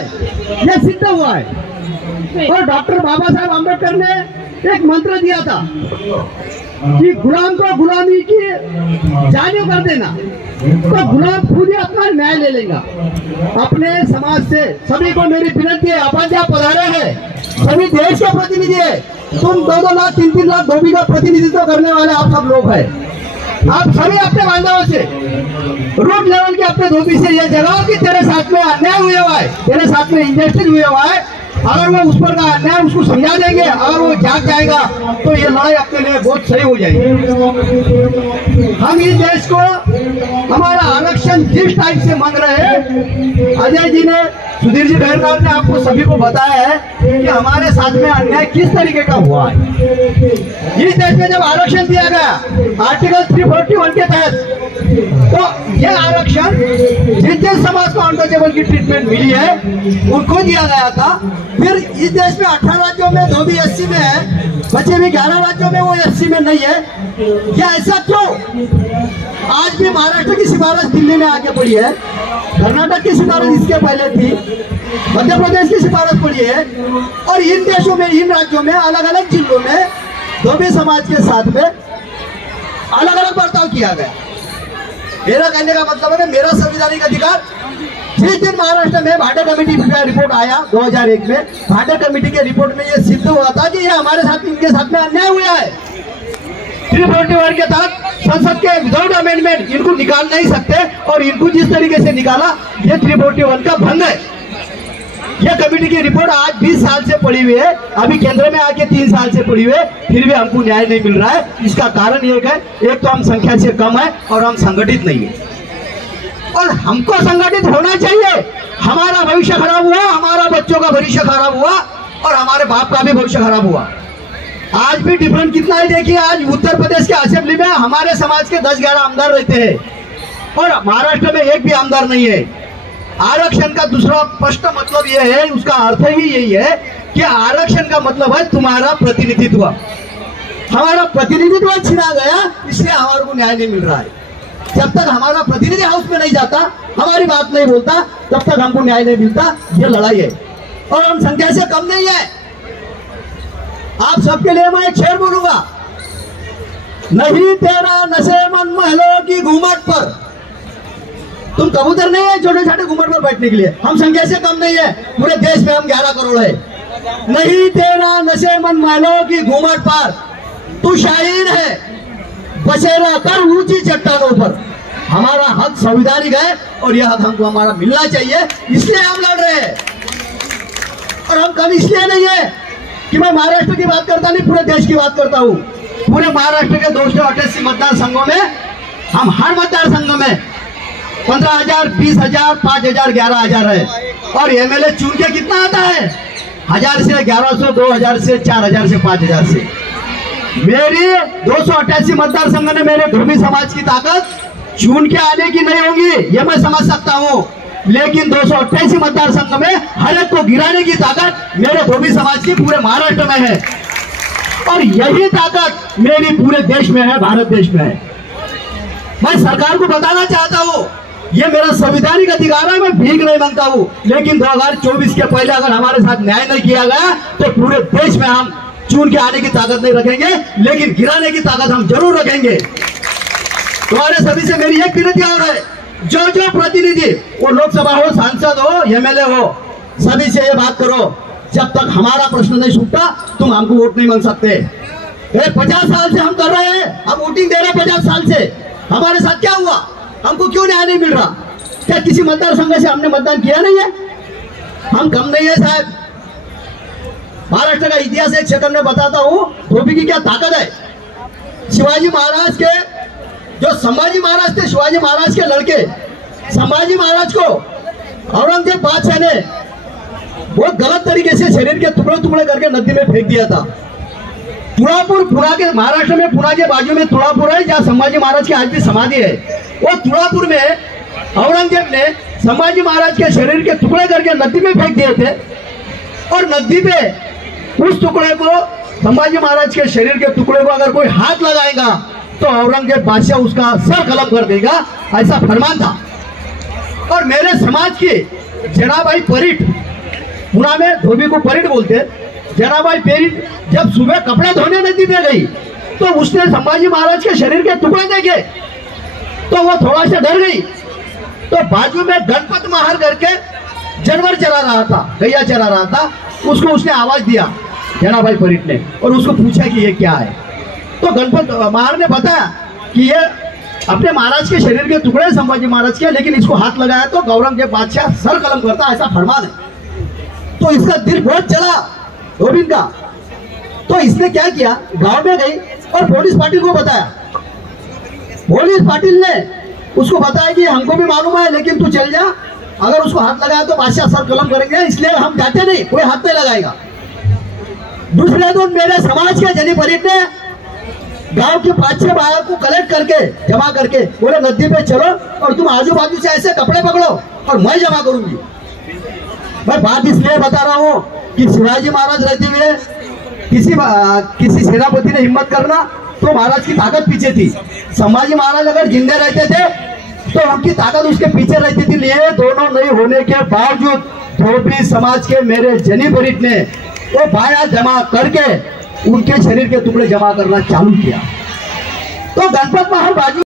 है, ये सिद्ध हुआ है। और डॉक्टर बाबा साहब अम्बेडकर ने एक मंत्र दिया था कि गुलाम को गुलामी की जानियो कर देना, तो गुलाम खुद ही अपना न्याय ले लेगा। अपने समाज से सभी को मेरी विनती है, अपन जहाँ पधारे हैं सभी देश के प्रतिनिधि है, तुम 2-2 लाख 3-3 लाख धोबी का प्रतिनिधित्व करने वाले आप सब लोग हैं। आप सभी अपने बांधवों से रूट लेवल के अपने धोबी से ये जगह कि तेरे साथ में अन्याय हुआ है, तेरे साथ में इंजस्टिस हुआ है, अगर वो उस पर का अन्याय उसको समझा देंगे, अगर वो जाग जाएगा तो ये लड़ाई अपने लिए बहुत सही हो जाएगी। हम इस देश को हमारा आरक्षण जिस टाइप से मांग रहे हैं, अजय जी ने, सुधीर जी बहरवाल ने आपको सभी को बताया है कि हमारे साथ में अन्याय किस तरीके का हुआ है। इस देश में जब आरक्षण दिया गया आर्टिकल 341 के तहत, तो यह आरक्षण जिस समाज को अनटचेबल की ट्रीटमेंट मिली है उनको दिया गया था। फिर इस देश में 18 राज्यों में धोबी SC में है, बचे भी 11 राज्यों में वो SC में नहीं है। क्या ऐसा क्यों? आज भी महाराष्ट्र की सिफारिश दिल्ली में आके पड़ी है, कर्नाटक की सिफारिश इसके पहले थी, मध्य प्रदेश की सिफारिश पड़ी है, और इन देशों में, इन राज्यों में, अलग अलग जिलों में धोबी समाज के साथ में अलग अलग बर्ताव किया गया। मेरा कहने का मतलब है कि मेरा संवैधानिक अधिकार, जिस दिन महाराष्ट्र में भाटे कमेटी का रिपोर्ट आया 2001 में, भाटे कमेटी के रिपोर्ट में यह सिद्ध हुआ था कि ये हमारे साथ, इनके साथ में अन्याय हुआ है। 341 के तहत संसद के विदाउट अमेंडमेंट इनको निकाल नहीं सकते, और इनको जिस तरीके से निकाला ये 341 का भंग है। यह कमेटी की रिपोर्ट आज 20 साल से पड़ी हुई है, अभी केंद्र में आके 3 साल से पड़ी हुई है, फिर भी हमको न्याय नहीं मिल रहा है। इसका कारण एक है, एक तो हम संख्या से कम है और हम संगठित नहीं है, और हमको संगठित होना चाहिए। हमारा भविष्य खराब हुआ, हमारा बच्चों का भविष्य खराब हुआ, और हमारे बाप का भी भविष्य खराब हुआ। आज भी डिफरेंट कितना है देखिए, आज उत्तर प्रदेश के असेंबली में हमारे समाज के 10-11 आमदार रहते हैं और महाराष्ट्र में एक भी आमदार नहीं है। आरक्षण का दूसरा स्पष्ट मतलब यह है, उसका अर्थ ही यही है कि आरक्षण का मतलब है तुम्हारा प्रतिनिधित्व। हमारा प्रतिनिधित्व छीना गया, इसलिए हमारे को न्याय नहीं मिल रहा है। जब तक हमारा प्रतिनिधि हाउस में नहीं जाता, हमारी बात नहीं बोलता, तब तक हमको न्याय नहीं मिलता। ये लड़ाई है, और हम संख्या से कम नहीं है। आप सबके लिए मैं एक शेर बोलूंगा, नहीं तेरा नशे मन महलों की घूमट पर, तुम कबूतर नहीं है छोटे छोटे घूमट पर बैठने के लिए। हम संख्या से कम नहीं है, पूरे देश में हम 11 करोड़ है। नहीं तेरा नशे मन महलों की घूमट पर, तू शाहीन है बसेरा कर ऊंची चट्टानों पर। हमारा हक संवैधानिक है, और यह हक हमको हमारा मिलना चाहिए, इसलिए हम लड़ रहे हैं। और हम कम इसलिए नहीं है कि मैं महाराष्ट्र की बात करता नहीं, पूरे देश की बात करता हूँ। पूरे महाराष्ट्र के 288 मतदार संघों में हम हर मतदार संघ में 15,000, 20,000, 5,000, 11,000 है, और MLA चुन के कितना आता है? 1000 से 1100, 2000 से 4000 से 5000 से। मेरी 288 मतदार संघ ने मेरे धोबी समाज की ताकत चुन के आने की नहीं होगी, ये मैं समझ सकता हूँ, लेकिन 288 मतदार संघ में हर एक को गिराने की ताकत मेरे धोबी समाज की पूरे महाराष्ट्र में है, और यही ताकत मेरी पूरे देश में है, भारत देश में है। मैं सरकार को बताना चाहता हूँ, ये मेरा संवैधानिक अधिकार है, मैं भीख नहीं मांगता हूँ, लेकिन 2024 के पहले अगर हमारे साथ न्याय नहीं किया गया तो पूरे देश में हम चुन के आने की ताकत नहीं रखेंगे, लेकिन गिराने की ताकत हम जरूर रखेंगे। तुम्हारे सभी से मेरी एक विनती और है, जो जो प्रतिनिधि, वो लोकसभा हो, सांसद हो, MLA हो, सभी से ये बात करो, जब तक हमारा प्रश्न नहीं छूटता तुम हमको वोट नहीं मांग सकते। 50 साल से हम कर रहे हैं, हम वोटिंग दे रहे हैं 50 साल से, हमारे साथ क्या हुआ? हमको क्यों न्याय नहीं मिल रहा? क्या किसी मतदार संघ से हमने मतदान किया नहीं है? हम कम नहीं है साहब। महाराष्ट्र का इतिहास एक क्षेत्र में बताता हूँ, धोबी की क्या ताकत है। शिवाजी महाराज के, जो संभाजी महाराज थे, शिवाजी महाराज के लड़के, संभाजी महाराज को औरंगजेब बादशाह ने बहुत गलत तरीके से शरीर के टुकड़े टुकड़े करके नदी में फेंक दिया था। तुड़ापुर, पुणे के, महाराष्ट्र में पुणे के बाजू में तुड़ापुर है, जहाँ संभाजी महाराज की आज भी समाधि है। वो तुड़ापुर में औरंगजेब ने संभाजी महाराज के शरीर के टुकड़े करके नदी में फेंक दिए थे, और नदी पे उस टुकड़े को, संभाजी महाराज के शरीर के टुकड़े को अगर कोई हाथ लगाएगा तो औरंगजेब बादशाह उसका सर कलम कर देगा, ऐसा फरमान था। और मेरे समाज की जनाबाई परीट, पुणे में धोबी को परीट बोलते हैं, जनाबाई परीट जब सुबह कपड़े धोने नदी में गई तो उसने संभाजी महाराज के शरीर के टुकड़े देखे तो वो थोड़ा सा डर गई। तो बाजू में गणपत महार करके जानवर चला रहा था, गैया चला रहा था, उसको उसने आवाज दिया जनाबाई परीट ने, और उसको पूछा कि ये क्या है। तो गणपत महार ने बताया कि ये अपने महाराज के शरीर के टुकड़े संभाजी महाराज के, लेकिन इसको हाथ लगाया तो औरंगजेब बादशाह सर कलम करता, ऐसा फरमान है। तो इसका दिल बहुत चला गोविंद का। तो इसने क्या किया, गांव में गई और पुलिस पाटिल को बताया। पुलिस पाटिल ने उसको बताया कि हमको भी मालूम है, लेकिन तू चल जा, अगर उसको हाथ लगाया तो बादशाह सर कलम करेंगे, इसलिए हम जाते नहीं, कोई हाथ नहीं लगाएगा। दूसरे दिन मेरे समाज के जनी परीट ने गांव की 5-6 बाहर को कलेक्ट करके जमा करके बोले नदी पे चलो और तुम आजू बाजू से ऐसे कपड़े पकड़ो और मैं जमा करूंगी। मैं बात इसलिए बता रहा हूँ कि शिवाजी महाराज रहते हुए किसी सेनापति ने हिम्मत करना तो महाराज की ताकत पीछे थी। संभाजी महाराज अगर जिंदे रहते थे तो उनकी ताकत उसके पीछे रहती थी। ये दोनों नहीं होने के बावजूद धोबी समाज के मेरे जनी परीट ने वो बाया जमा करके उनके शरीर के टुकड़े जमा करना चालू किया। तो गणपत महाराज बाजू